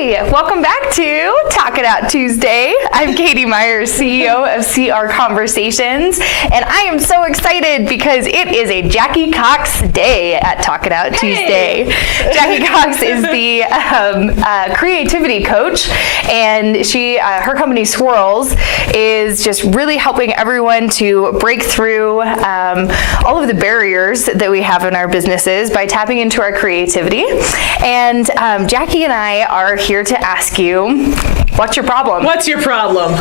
Hi, welcome back to Talk It Out Tuesday. I'm Katie Myers, CEO of CR Conversations, and I am so excited because it is a Jacki Cox day at Talk It Out Tuesday. Jacki Cox is the creativity coach, and her company Swirls is just really helping everyone to break through all of the barriers that we have in our businesses by tapping into our creativity. And Jacki and I are here to ask you, what's your problem? What's your problem?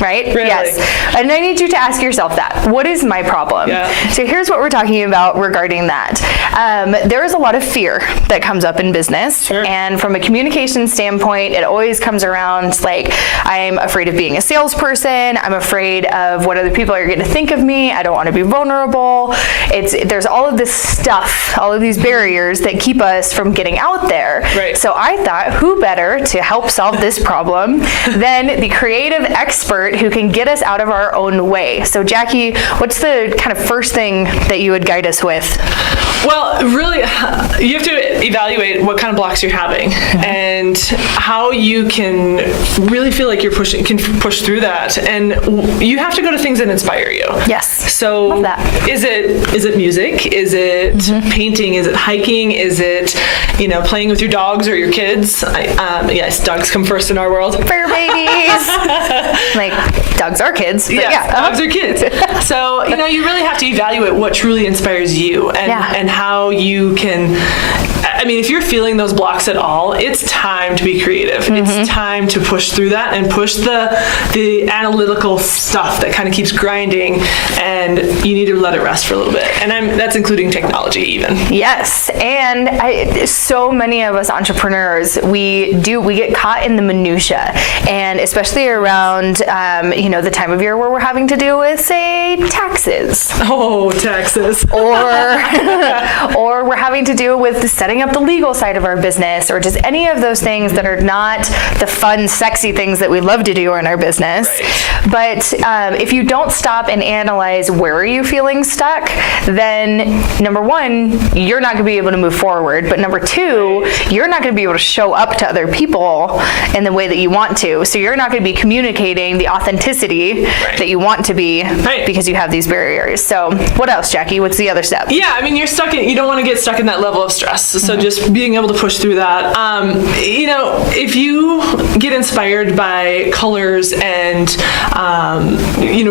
Right? Really? Yes. And I need you to ask yourself that. What is my problem? Yeah. So here's what we're talking about regarding that. There is a lot of fear that comes up in business. Sure. And from a communication standpoint, it always comes around like, I'm afraid of being a salesperson. I'm afraid of what other people are going to think of me. I don't want to be vulnerable. There's all of this stuff, all of these barriers that keep us from getting out there. Right. So I thought, who better to help solve this problem than the creative expert who can get us out of our own way. So Jacki, what's the kind of first thing that you would guide us with? Well, really, you have to evaluate what kind of blocks you're having and how you can really feel like can push through that. And you have to go to things that inspire you. Yes. So love that. Is it music? Is it painting? Is it hiking? Is it, playing with your dogs or your kids? Yes, dogs come first in our world. Fur babies. Like, dogs are kids. But yes, dogs are kids. So, you really have to evaluate what truly inspires you and how you can, if you're feeling those blocks at all, it's time to be creative. It's time to push through that and push the analytical stuff that kind of keeps grinding, and you need to let it rest for a little bit. And that's including technology even. Yes, and so many of us entrepreneurs, we get caught in the minutia, and especially around the time of year where we're having to deal with, say, taxes. Oh, taxes. Or we're having to deal with setting up the legal side of our business, or just any of those things that are not the fun, sexy things that we love to do in our business. Right. But if you don't stop and analyze where are you feeling stuck, then number one, you're not going to be able to move forward. But number two, you're not going to be able to show up to other people in the way that you want to. So you're not going to be communicating the authenticity that you want to be because you have these barriers. So what else, Jacki? What's the other step? Yeah, you're stuck you don't want to get stuck in that level of stress. So just being able to push through that. If you get inspired by colors and,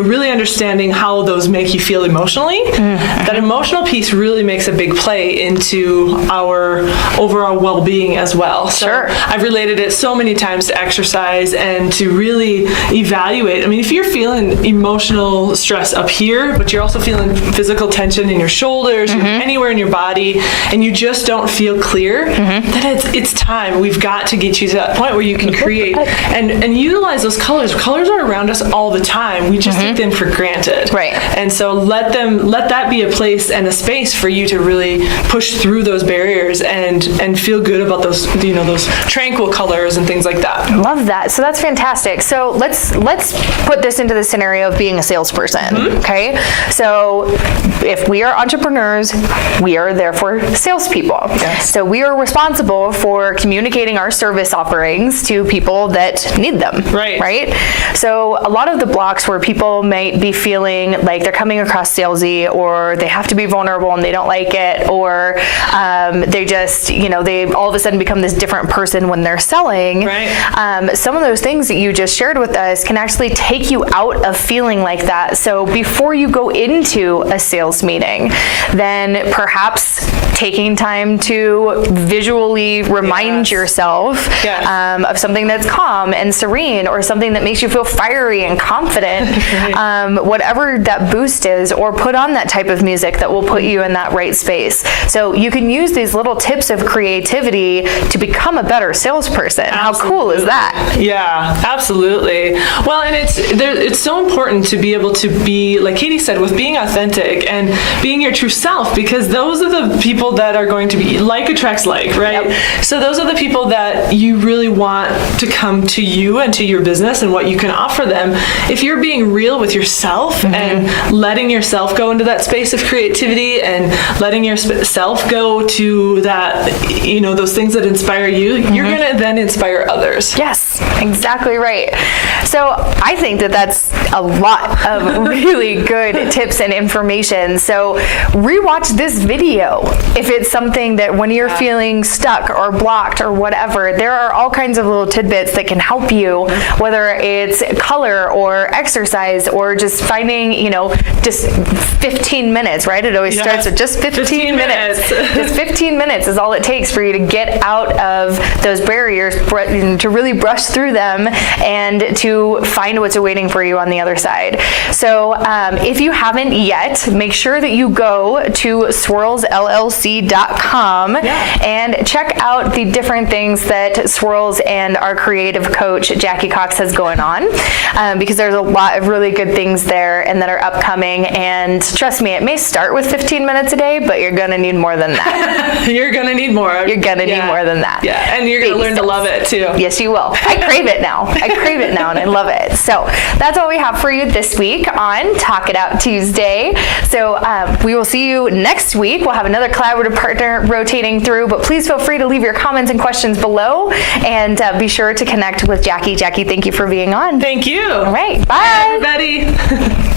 really understanding how those make you feel emotionally, that emotional piece really makes a big play into our overall well-being as well. So sure. I've related it so many times to exercise and to really evaluate. If you're feeling emotional stress up here, but you're also feeling physical tension in your shoulders, anywhere in your body, and you just don't feel clear, then it's time. We've got to get you to that point where you can create and utilize those colors. Colors are around us all the time. We just take them for granted. Right. And so let that be a place and a space for you to really push through those barriers and feel good about those those tranquil colors and things like that. Love that. So that's fantastic. So let's put this into the scenario of being a salesperson. Okay. So if we are entrepreneurs, we are therefore salespeople. Yes. So we are responsible for communicating our service offerings to people that need them. Right. Right. So a lot of the blocks where people might be feeling like they're coming across salesy, or they have to be vulnerable and they don't like it, or they just, they all of a sudden become this different person when they're selling. Right. Some of those things that you just shared with us can actually take you out of feeling like that. So before you go into a sales meeting, then perhaps taking time to visually remind yourself of something that's calm and serene, or something that makes you feel fiery and confident, whatever that boost is, or put on that type of music that will put you in that right space. So you can use these little tips of creativity to become a better salesperson. Absolutely. How cool is that? Yeah, absolutely. Well, and it's so important to be able to be, like Katie said, with being authentic and being your true self, because those are the people people that are going to be like attracts like, right? Yep. So those are the people that you really want to come to you and to your business and what you can offer them. If you're being real with yourself and letting yourself go into that space of creativity and letting yourself go to that, you know, those things that inspire you, you're going to then inspire others. Yes, exactly right. So I think that that's a lot of really good tips and information. So rewatch this video if it's something that when you're feeling stuck or blocked or whatever, there are all kinds of little tidbits that can help you, whether it's color or exercise or just finding, you know, just 15 minutes, right? It always starts with just 15 minutes. Just 15 minutes is all it takes for you to get out of those barriers, to really brush through them and to find what's awaiting for you on the other side. So if you haven't yet, make sure that you go to swirlsllc.com and check out the different things that Swirls and our creative coach, Jacki Cox, has going on, because there's a lot of really good things there and that are upcoming. And trust me, it may start with 15 minutes a day, but you're going to need more than that. You're going to need more. You're going to need more than that. Yeah, and you're going to learn to love it too. Yes, you will. I crave it now. I crave it now and I love it. So that's all we have for you this week on Talk It Out Tuesday. So we will see you next week. We'll have another collaborative partner rotating through, but please feel free to leave your comments and questions below and be sure to connect with Jacki. Jacki, thank you for being on. Thank you. All right. Bye. Bye, everybody.